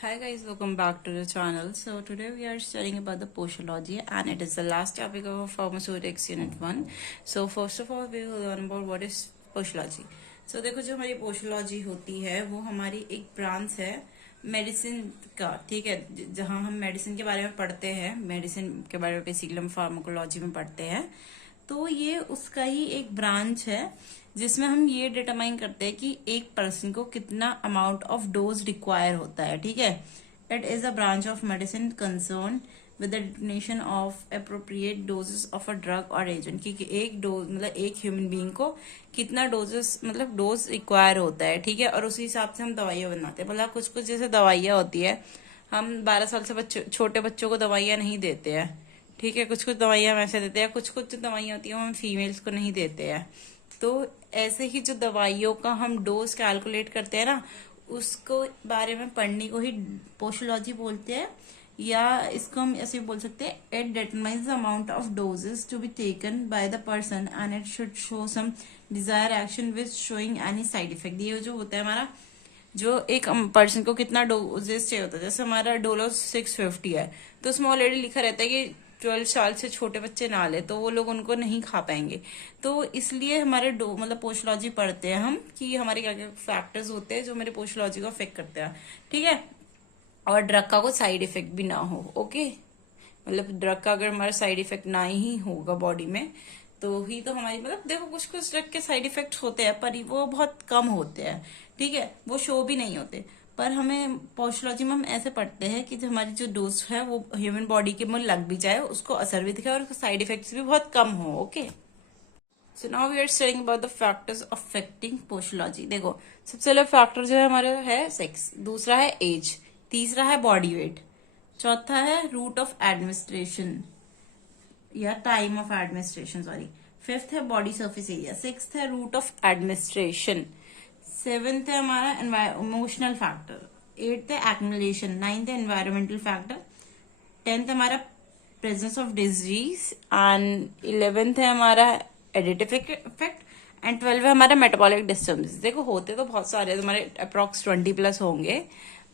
Hi guys, welcome back to the channel. So today we are studying about the posology and it is the last topic of pharmaceutics unit 1. So first of all we will learn about what is posology. So देखो जो हमारी पोशोलॉजी होती है वो हमारी एक branch है medicine का, ठीक है। जहाँ हम मेडिसिन के बारे में पढ़ते हैं, मेडिसिन के बारे में बेसिकली हम फार्माकोलॉजी में पढ़ते हैं। तो ये उसका ही एक ब्रांच है जिसमें हम ये डिटरमाइन करते हैं कि एक पर्सन को कितना अमाउंट ऑफ डोज रिक्वायर होता है, ठीक है। It is a branch of medicine concern with the definition of appropriate doses of a drug और एजेंट, क्योंकि एक डोज मतलब एक ह्यूमन बीइंग को कितना डोजेस मतलब डोज रिक्वायर होता है, ठीक है। और उसी हिसाब से हम दवाइयां बनाते हैं। मतलब कुछ कुछ जैसे दवाइयां होती है, हम 12 साल से छोटे बच्चों को दवाइयां नहीं देते हैं, ठीक है। कुछ कुछ दवाइयां हम ऐसे देते हैं, कुछ कुछ जो दवाइयां होती है हम फीमेल्स को नहीं देते हैं। तो ऐसे ही जो दवाइयों का हम डोज कैलकुलेट करते हैं ना, उसको बारे में पढ़ने को ही पोशोलॉजी बोलते हैं। या इसको हम ऐसे बोल सकते हैं, it determines the amount of doses to be taken by the person and it should show some desire action with showing any side effect. ये जो होता है हमारा, जो एक पर्सन को कितना डोजेस चाहिए होता है, जैसे हमारा डोलो 650 है तो उसमें ऑलरेडी लिखा रहता है कि 12 साल से छोटे बच्चे ना ले, तो वो लोग उनको नहीं खा पाएंगे। तो इसलिए हमारे मतलब पोशोलॉजी पढ़ते हैं हम कि हमारे क्या क्या फैक्टर्स होते हैं जो हमारे पोशोलॉजी को अफेक्ट करते हैं, ठीक है। और ड्रग का कोई साइड इफेक्ट भी ना हो, ओके। मतलब ड्रग का अगर हमारा साइड इफेक्ट ना ही होगा बॉडी में तो ही तो हमारी, मतलब देखो कुछ कुछ ड्रग के साइड इफेक्ट होते हैं पर वो बहुत कम होते हैं, ठीक है। वो शो भी नहीं होते। पर हमें पोस्टोलॉजी में हम ऐसे पढ़ते हैं कि जो हमारी जो डोज है वो ह्यूमन बॉडी के में लग भी जाए, उसको असर भी दिखे और साइड इफेक्ट्स भी बहुत कम हो, okay. So now we are studying about the factors affecting posology. देखो सबसे पहले फैक्टर जो है हमारे है सेक्स, दूसरा है एज, तीसरा है बॉडी वेट, चौथा है रूट ऑफ एडमिनिस्ट्रेशन या time of administration, sorry. Fifth है बॉडी सर्फेस एरिया, सिक्स्थ है रूट ऑफ एडमिनिस्ट्रेशन, सेवेंथ है हमारा इमोशनल फैक्टर, एट्थ है एक्मुलेशन, नाइन्थ है एनवायरमेंटल फैक्टर, टेंथ हमारा presence of disease and 11th है हमारा एडिटिव इफेक्ट एंड 12 है हमारा मेटाबॉलिक डिस्टर्बेंस। देखो होते तो बहुत सारे, तुम्हारे अप्रोक्स 20+ होंगे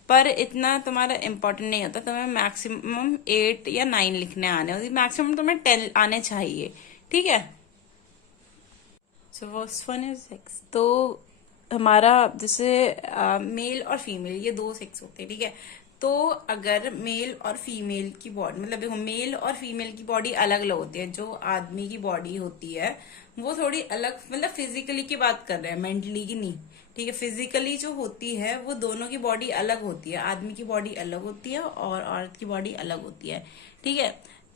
पर इतना तुम्हारा इंपॉर्टेंट नहीं होता। तुम्हें मैक्सिमम 8 या 9 लिखने आने होती, मैक्सिमम तुम्हें 10 आने चाहिए, ठीक है। So first one is sex. तो हमारा जैसे मेल और फीमेल ये दो सेक्स होते हैं, ठीक है। तो अगर मेल और फीमेल की बॉडी, मतलब देखो मेल और फीमेल की बॉडी अलग अलग होती है। जो आदमी की बॉडी होती है वो थोड़ी अलग, मतलब फिजिकली की बात कर रहे हैं, मेंटली की नहीं, ठीक है। फिजिकली जो होती है वो दोनों की बॉडी अलग होती है, आदमी की बॉडी अलग होती है और औरत की बॉडी अलग होती है, ठीक है।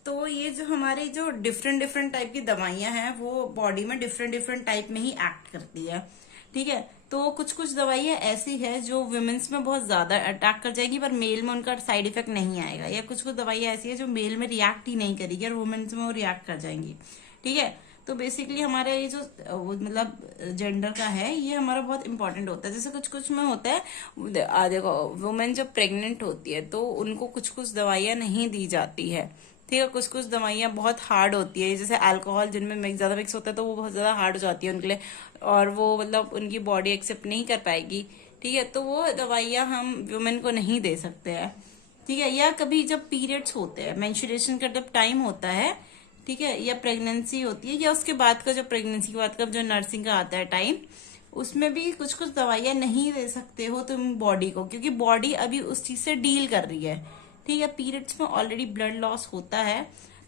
तो ये जो हमारे जो डिफरेंट डिफरेंट टाइप की दवाइयां हैं वो बॉडी में डिफरेंट डिफरेंट टाइप में ही एक्ट करती है, ठीक है। तो कुछ कुछ दवाइयां ऐसी है जो वुमेन्स में बहुत ज्यादा अटैक कर जाएगी पर मेल में उनका साइड इफेक्ट नहीं आएगा, या कुछ कुछ दवाइयां ऐसी है जो मेल में रिएक्ट ही नहीं करेगी और वुमेन्स में वो रिएक्ट कर जाएंगी, ठीक है। तो बेसिकली हमारा ये जो मतलब जेंडर का है ये हमारा बहुत इंपॉर्टेंट होता है। जैसे कुछ कुछ में होता है, देखो वुमेन जब प्रेग्नेंट होती है तो उनको कुछ कुछ दवाइयां नहीं दी जाती है, ठीक है। कुछ कुछ दवाइयां बहुत हार्ड होती है, जैसे अल्कोहल जिनमें ज्यादा मिक्स होता है तो वो बहुत ज्यादा हार्ड हो जाती है उनके लिए और वो मतलब उनकी बॉडी एक्सेप्ट नहीं कर पाएगी, ठीक है। तो वो दवाइयां हम वुमेन को नहीं दे सकते हैं, ठीक है। या कभी जब पीरियड्स होते हैं, मेंस्ट्रुएशन का जब टाइम होता है, ठीक है, या प्रेगनेंसी होती है या उसके बाद का जो प्रेगनेंसी के बाद का जो नर्सिंग का आता है टाइम, उसमें भी कुछ कुछ दवाइयां नहीं दे सकते हो तुम बॉडी को, क्योंकि बॉडी अभी उस चीज से डील कर रही है, ठीक है। पीरियड्स में ऑलरेडी ब्लड लॉस होता है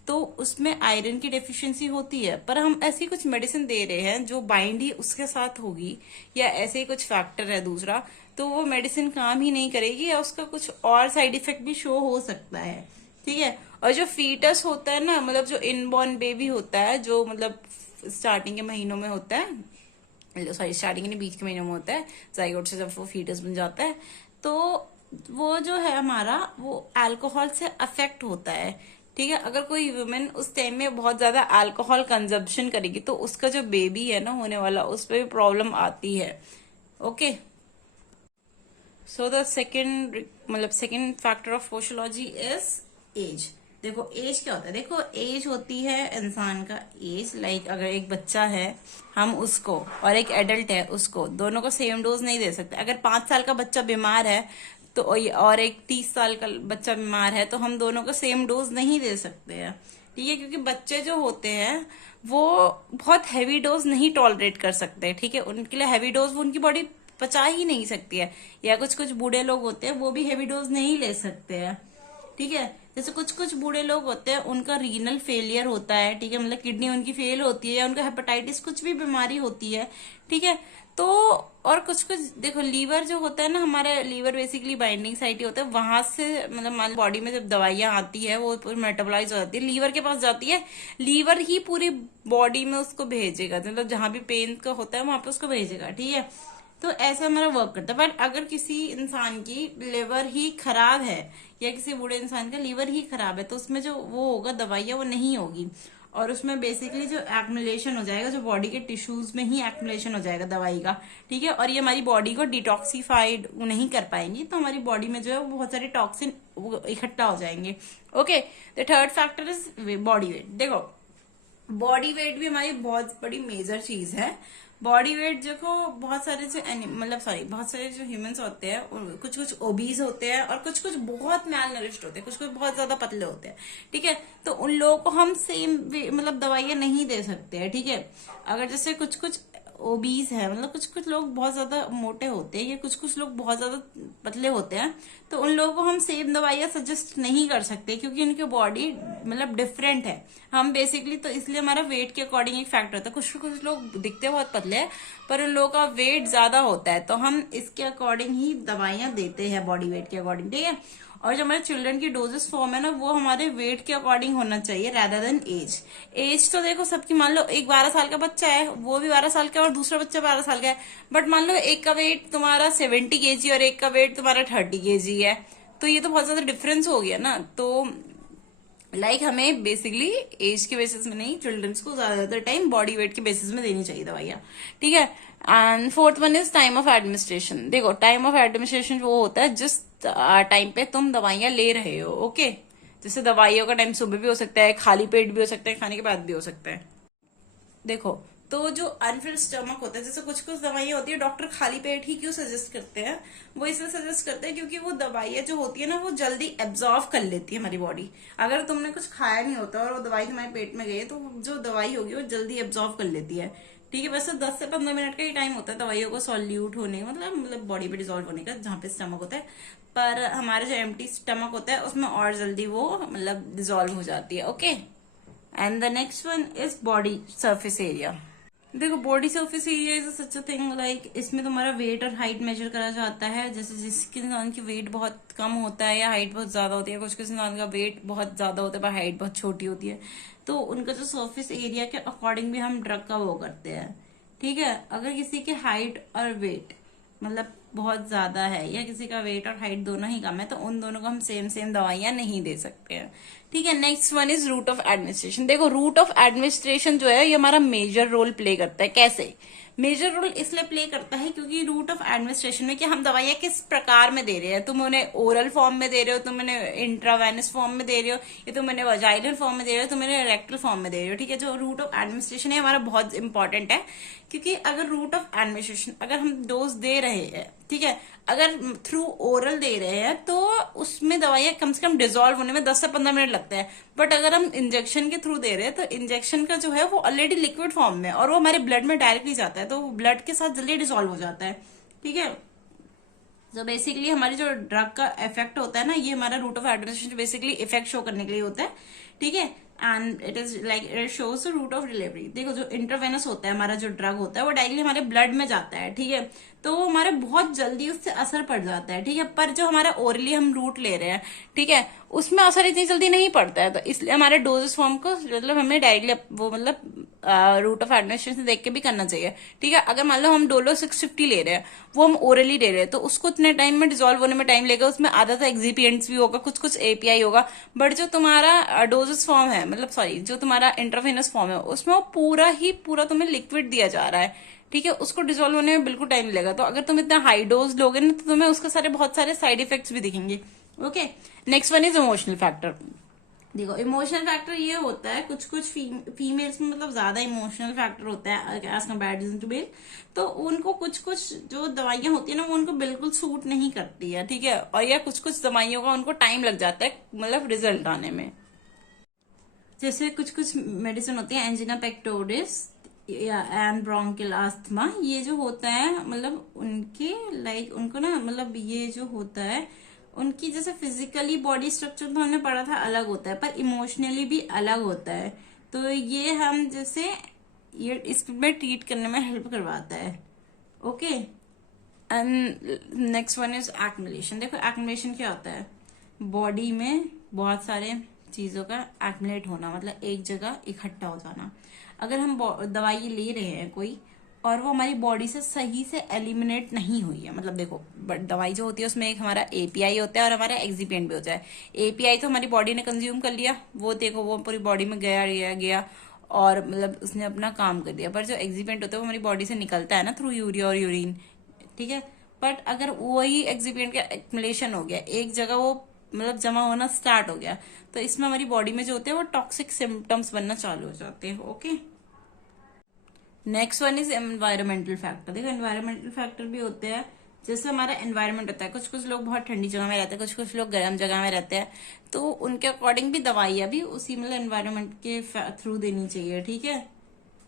तो उसमें आयरन की डेफिशिएंसी होती है, पर हम ऐसी कुछ मेडिसिन दे रहे हैं जो बाइंड ही उसके साथ होगी या ऐसे ही कुछ फैक्टर है दूसरा, तो वो मेडिसिन काम ही नहीं करेगी या उसका कुछ और साइड इफेक्ट भी शो हो सकता है, ठीक है। और जो फीटस होता है ना, मतलब जो इनबॉर्न बेबी होता है, जो मतलब स्टार्टिंग के महीनों में होता है, सॉरी स्टार्टिंग के बीच के महीनों में होता है, जाइगोट से जब वो फीटस बन जाता है, तो वो जो है हमारा वो अल्कोहल से अफेक्ट होता है, ठीक है। अगर कोई वुमेन उस टाइम में बहुत ज्यादा अल्कोहल कंजम्पशन करेगी तो उसका जो बेबी है ना होने वाला, उस पर भी प्रॉब्लम आती है, ओके। सो द सेकेंड मतलब second factor of posology is age. देखो एज क्या होता है, देखो एज होती है इंसान का एज, लाइक अगर एक बच्चा है हम उसको और एक एडल्ट है उसको, दोनों को सेम डोज नहीं दे सकते। अगर 5 साल का बच्चा बीमार है तो और एक 30 साल का बच्चा बीमार है, तो हम दोनों को सेम डोज नहीं दे सकते हैं, ठीक है, क्योंकि बच्चे जो होते हैं वो बहुत हैवी डोज नहीं टॉलरेट कर सकते, ठीक है, उनके लिए हैवी डोज वो उनकी बॉडी पचा ही नहीं सकती है। या कुछ कुछ बूढ़े लोग होते हैं वो भी हैवी डोज नहीं ले सकते हैं, ठीक है। जैसे कुछ कुछ बूढ़े लोग होते हैं उनका रीनल फेलियर होता है, ठीक है, मतलब किडनी उनकी फेल होती है, या उनका हेपेटाइटिस कुछ भी बीमारी होती है, ठीक है। तो और कुछ कुछ देखो, लीवर जो होता है ना, हमारा लीवर बेसिकली बाइंडिंग साइट ही होता है, वहां से मतलब मान बॉडी में जब दवाइयां आती है वो पूरी मेटाबोलाइज हो जाती है, लीवर के पास जाती है, लीवर ही पूरी बॉडी में उसको भेजेगा, मतलब जहां भी पेन का होता है वहां पे उसको भेजेगा, ठीक है। तो ऐसा हमारा वर्क करता है। बट अगर किसी इंसान की लिवर ही खराब है, या किसी बूढ़े इंसान का लीवर ही खराब है, तो उसमें जो वो होगा दवाइयां वो नहीं होगी, और उसमें बेसिकली जो एक्मुलेशन हो जाएगा, जो बॉडी के टिश्यूज में ही एक्मुलेशन हो जाएगा दवाई का, ठीक है, और ये हमारी बॉडी को डिटॉक्सिफाइड नहीं कर पाएंगी, तो हमारी बॉडी में जो है वो बहुत सारे टॉक्सिन इकट्ठा हो जाएंगे। Okay, the third factor is body weight. देखो, बॉडी वेट भी हमारी बहुत बड़ी मेजर चीज है। बॉडी वेट देखो, बहुत सारे जो बहुत सारे जो ह्यूमंस होते हैं, कुछ कुछ ओबीज होते हैं और कुछ कुछ बहुत मैल नरिश्ड होते हैं, कुछ कुछ बहुत ज्यादा पतले होते हैं, ठीक है। तो उन लोगों को हम सेम मतलब दवाइयां नहीं दे सकते हैं, ठीक है। अगर जैसे कुछ कुछ ओबीज है, मतलब कुछ कुछ लोग बहुत ज्यादा मोटे होते हैं, या कुछ कुछ लोग बहुत ज्यादा पतले होते हैं, तो उन लोगों को हम सेम दवाइयां सजेस्ट नहीं कर सकते, क्योंकि उनकी बॉडी मतलब डिफरेंट है। हम बेसिकली तो इसलिए हमारा वेट के अकॉर्डिंग एक फैक्टर होता है। कुछ कुछ लोग दिखते बहुत पतले हैं पर उन लोगों का वेट ज्यादा होता है, तो हम इसके अकॉर्डिंग ही दवाइयां देते हैं, बॉडी वेट के अकॉर्डिंग, ठीक है। और जो हमारे चिल्ड्रन की डोजेस फॉर्म है ना, वो हमारे वेट के अकॉर्डिंग होना चाहिए रादर देन एज। एज तो देखो सबकी, मान लो एक 12 साल का बच्चा है, वो भी 12 साल का है, और दूसरा बच्चा 12 साल का है, बट मान लो एक का वेट तुम्हारा 70 kg और एक का वेट तुम्हारा 30 kg है, तो ये तो बहुत ज्यादा डिफरेंस हो गया ना। तो हमें बेसिकली एज के बेसिस में नहीं, चिल्ड्रंस को ज्यादातर टाइम बॉडी वेट के बेसिस में देनी चाहिए दवाइयां, ठीक है। And fourth one is time of administration. देखो, टाइम ऑफ एडमिनिस्ट्रेशन वो होता है जिस टाइम पे तुम दवाइयां ले रहे हो, ओके। जैसे दवाइयों का टाइम सुबह भी हो सकता है, खाली पेट भी हो सकता है, खाने के बाद भी हो सकता है। देखो, तो जो अनफिल्ड स्टमक होता है, जैसे कुछ कुछ दवाइयां होती है, डॉक्टर खाली पेट ही क्यों सजेस्ट करते हैं, वो इसलिए सजेस्ट करते हैं क्योंकि वो दवाइयां जो होती है ना, वो जल्दी एब्जॉर्व कर लेती है हमारी बॉडी। अगर तुमने कुछ खाया नहीं होता और वो दवाई तुम्हारे पेट में गई है, तो जो दवाई होगी वो जल्दी एब्जॉर्व कर लेती है, ठीक है। वैसे 10 से 15 मिनट का ही टाइम होता है दवाइयों को सॉल्यूट होने, मतलब बॉडी पे डिजोल्व होने का, जहाँ पे स्टमक होता है। पर हमारा जो एम्प्टी स्टमक होता है उसमें और जल्दी वो मतलब डिजोल्व हो जाती है, okay. And the next one is body surface area. देखो, body surface area is such a thing, like इसमें तुम्हारा वेट और हाइट मेजर करा जाता है। जैसे जिसके इंसान की वेट बहुत कम होता है या हाइट बहुत ज्यादा होती है, कुछ किसी इंसान का वेट बहुत ज्यादा होता है पर हाइट बहुत छोटी होती है, तो उनका जो सर्फेस एरिया के अकॉर्डिंग भी हम ड्रग का वो करते हैं, ठीक है। अगर किसी की हाइट और वेट मतलब बहुत ज्यादा है, या किसी का वेट और हाइट दोनों ही कम है, तो उन दोनों को हम सेम सेम दवाइयां नहीं दे सकते हैं, ठीक है। Next one is route of administration. देखो, रूट ऑफ एडमिनिस्ट्रेशन जो है ये हमारा मेजर रोल प्ले करता है। कैसे मेजर रोल इसलिए प्ले करता है क्योंकि रूट ऑफ एडमिनिस्ट्रेशन में कि हम दवाइयां किस प्रकार में दे रहे हैं, तुम उन्हें ओरल फॉर्म में दे रहे हो, तुम उन्हें इंट्रावेनस फॉर्म में दे रहे हो, या तुम उन्हें वजाइनल फॉर्म में दे रहे हो, तुम उन्हें रेक्टल फॉर्म में दे रहे हो, ठीक है। जो रूट ऑफ एडमिनिस्ट्रेशन है हमारा बहुत इंपॉर्टेंट है, क्योंकि अगर रूट ऑफ एडमिनिस्ट्रेशन अगर हम डोज दे रहे हैं, ठीक है, अगर थ्रू ओरल दे रहे हैं तो उसमें दवाइयां कम से कम डिजोल्व होने में 10 से 15 मिनट लगते हैं। बट अगर हम इंजेक्शन के थ्रू दे रहे हैं तो इंजेक्शन का जो है वो ऑलरेडी लिक्विड फॉर्म में, और वो हमारे ब्लड में डायरेक्टली जाता है, तो ब्लड के साथ जल्दी डिजोल्व हो जाता है, ठीक है। तो बेसिकली हमारी जो ड्रग का इफेक्ट होता है ना, ये हमारा route of administration basically effect show करने के लिए होता है, ठीक है। And it is like it shows the route of delivery. देखो, जो इंटरवेनस होता है हमारा जो ड्रग होता है वो डायरेक्टली हमारे ब्लड में जाता है, ठीक है, तो वो हमारे बहुत जल्दी उससे असर पड़ जाता है, ठीक है। पर जो हमारा ओरली हम रूट ले रहे हैं, ठीक है, उसमें असर इतनी जल्दी नहीं पड़ता है, तो इसलिए हमारे डोजेस फॉर्म को मतलब हमें डायरेक्टली वो मतलब रूट ऑफ एडमिनिस्ट्रेशन देख के भी करना चाहिए, ठीक है। अगर मान लो हम डोलो 650 ले रहे हैं, वो हम ओरली ले रहे हैं, तो उसको इतने टाइम में डिजोल्व होने में टाइम लगेगा, उसमें आधा तो एक्सीपिएंट्स भी होगा, कुछ कुछ एपीआई होगा। बट जो तुम्हारा डोजेस फॉर्म है, मतलब सॉरी, जो तुम्हारा इंट्रावेनस फॉर्म है, उसमें वो पूरा ही पूरा तुम्हें लिक्विड दिया जा रहा है, ठीक है, उसको डिजोल्व होने में बिल्कुल टाइम लगेगा। तो अगर तुम इतना हाई डोज लोगे ना, तो तुम्हें उसके बहुत सारे साइड इफेक्ट्स भी दिखेंगे, okay. Next one is emotional factor. देखो इमोशनल फैक्टर ये होता है, कुछ कुछ फीमेल्स में मतलब ज्यादा इमोशनल फैक्टर होता है एज कम्पेरिजन टू मेल। तो उनको कुछ कुछ जो दवाइयां होती है ना वो उनको बिल्कुल सूट नहीं करती है, ठीक है। और या कुछ कुछ दवाइयों का उनको टाइम लग जाता है मतलब रिजल्ट आने में। जैसे कुछ कुछ मेडिसिन होती है एंजिना पेक्टोरिस या एंड ब्रोंकियल अस्थमा, ये जो होता है मतलब उनके लाइक उनको ना मतलब ये जो होता है उनकी जैसे फिजिकली बॉडी स्ट्रक्चर तो हमने पढ़ा था अलग होता है, पर इमोशनली भी अलग होता है। तो ये हम जैसे ये इसमें ट्रीट करने में हेल्प करवाता है। Okay, and next one is accumulation. देखो एक्युमुलेशन क्या होता है, बॉडी में बहुत सारे चीजों का एक्युमुलेट होना, मतलब एक जगह इकट्ठा हो जाना। अगर हम दवाई ले रहे हैं कोई और वो हमारी बॉडी से सही से एलिमिनेट नहीं हुई है, मतलब देखो दवाई जो होती है उसमें एक हमारा एपीआई होता है और हमारा एक्सिपिएंट भी होता है। एपीआई तो हमारी बॉडी ने कंज्यूम कर लिया, वो देखो वो पूरी बॉडी में गया गया गया और मतलब उसने अपना काम कर दिया। पर जो एक्सिपिएंट होता है वो हमारी बॉडी से निकलता है ना थ्रू यूरिया और यूरिन, ठीक है। बट अगर वही एक्सिपिएंट का एक्युमुलेशन हो गया एक जगह, वो मतलब जमा होना स्टार्ट हो गया, तो इसमें हमारी बॉडी में जो होते हैं वो टॉक्सिक सिम्टम्स बनना चालू हो जाते हैं। Okay, next one is environmental factor. देखो एनवायरमेंटल फैक्टर भी होते हैं, जैसे हमारा एनवायरमेंट होता है, कुछ कुछ लोग बहुत ठंडी जगह में रहते हैं, कुछ कुछ लोग गर्म जगह में रहते हैं, तो उनके अकॉर्डिंग भी दवाइयां भी उसी मतलब एनवायरमेंट के थ्रू देनी चाहिए, ठीक है।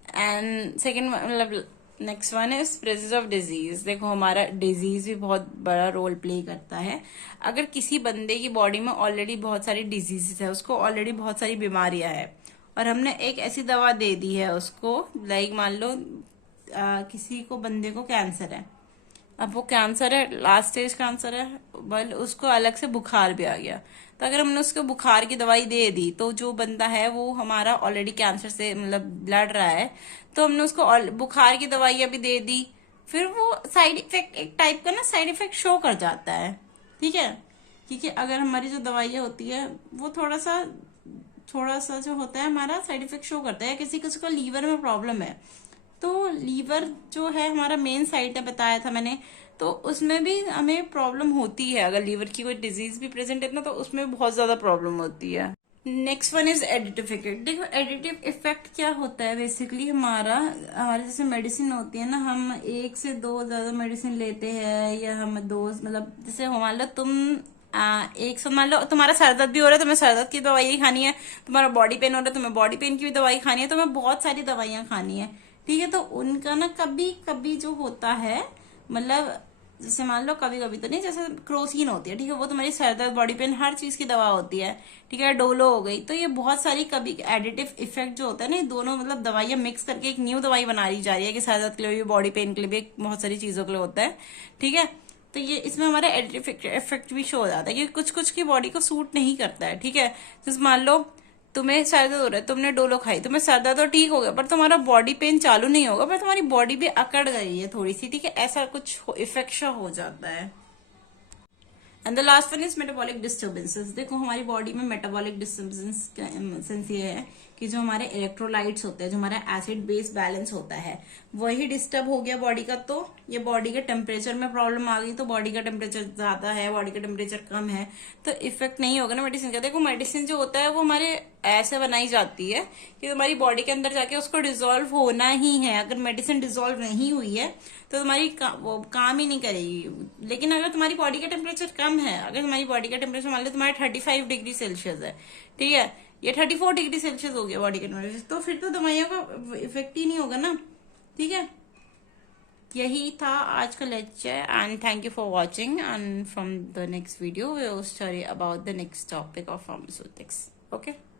एंड सेकेंड मतलब next one is presence of disease. देखो हमारा डिजीज भी बहुत बड़ा रोल प्ले करता है। अगर किसी बंदे की बॉडी में ऑलरेडी बहुत सारी डिजीजेस है, उसको ऑलरेडी बहुत सारी बीमारियां है, और हमने एक ऐसी दवा दे दी है उसको, लाइक मान लो किसी को बंदे को कैंसर है, अब वो कैंसर है, लास्ट स्टेज कैंसर है, बल उसको अलग से बुखार भी आ गया, तो अगर हमने उसको बुखार की दवाई दे दी तो जो बंदा है वो हमारा ऑलरेडी कैंसर से मतलब लड़ रहा है, तो हमने उसको बुखार की दवाई अभी दे दी, फिर वो साइड इफेक्ट एक टाइप का ना साइड इफेक्ट शो कर जाता है, ठीक है। क्योंकि अगर हमारी जो दवाइयाँ होती है वो थोड़ा सा जो होता है हमारा साइड इफेक्ट शो करता है। किसी किसी को लीवर में प्रॉब्लम है, तो लीवर जो है हमारा मेन साइट है, बताया था मैंने, तो उसमें भी हमें प्रॉब्लम होती है। अगर लीवर की कोई डिजीज भी प्रेजेंट है ना तो उसमें बहुत ज्यादा प्रॉब्लम होती है। Next one is additive effect. देखो एडिटिव इफेक्ट क्या होता है, बेसिकली हमारे जैसे मेडिसिन होती है ना, हम एक से दो ज्यादा मेडिसिन लेते हैं, या हम दो मतलब जैसे मान लो तुम एक सौ मान लो तुम्हारा सर दर्द भी हो रहा है, तुम्हें सर दर्द की दवाई ही खानी है, तुम्हारा बॉडी पेन हो रहा है, तुम्हें बॉडी पेन की भी दवाई खानी है, तुम्हें बहुत सारी दवाइयां खानी है, ठीक है। तो उनका ना कभी कभी जो होता है मतलब जैसे मान लो कभी कभी तो नहीं, जैसे क्रोसिन होती है, ठीक है, वो तुम्हारी सर दर्द बॉडी पेन हर चीज की दवा होती है, ठीक है। डोलो हो गई, तो ये बहुत सारी कभी एडिटिव इफेक्ट जो होता है ना, दोनों मतलब दवाइयां मिक्स करके एक न्यू दवाई बना ली जा रही है कि सर दर्द के लिए भी बॉडी पेन के लिए भी बहुत सारी चीजों के लिए होता है, ठीक है। तो ये इसमें हमारा एडिटिव इफेक्ट भी शो हो जाता है कि कुछ कुछ की बॉडी को सूट नहीं करता है, ठीक है। जैसे मान लो तुम्हें सर दर्द हो रहा है, तुमने डोलो खाई, तुम्हें सर दर्द तो ठीक हो गया, पर तुम्हारा बॉडी पेन चालू नहीं होगा, पर तुम्हारी बॉडी भी अकड़ गई है थोड़ी सी, ठीक है, ऐसा कुछ इफेक्ट हो जाता है। And the last one is metabolic disturbances. देखो हमारी बॉडी में मेटाबॉलिक डिस्टर्बेंस ये है कि जो हमारे इलेक्ट्रोलाइट्स होते हैं, जो हमारा एसिड बेस बैलेंस होता है, वही डिस्टर्ब हो गया बॉडी का, तो ये बॉडी के टेम्परेचर में प्रॉब्लम आ गई, तो बॉडी का टेम्परेचर ज्यादा है, बॉडी का टेम्परेचर कम है, तो इफेक्ट नहीं होगा ना मेडिसिन का। देखो मेडिसिन जो होता है वो हमारे ऐसे बनाई जाती है कि तुम्हारी बॉडी के अंदर जाके उसको डिसॉल्व होना ही है। अगर मेडिसिन डिसॉल्व नहीं हुई है तो तुम्हारी वो काम ही नहीं करेगी। लेकिन अगर तुम्हारी बॉडी का टेम्परेचर कम है, अगर तुम्हारी बॉडी का टेम्परेचर मान लो तुम्हारा 35 डिग्री सेल्सियस है, ठीक है, ये 34 डिग्री सेल्सियस हो गया बॉडी का टेम्परेचर, तो फिर तो दवाइयों का इफेक्ट ही नहीं होगा ना, ठीक है। यही था आज का lecture and thank you for watching, and from the next video we will study about the next topic of pharmaceutics. Okay.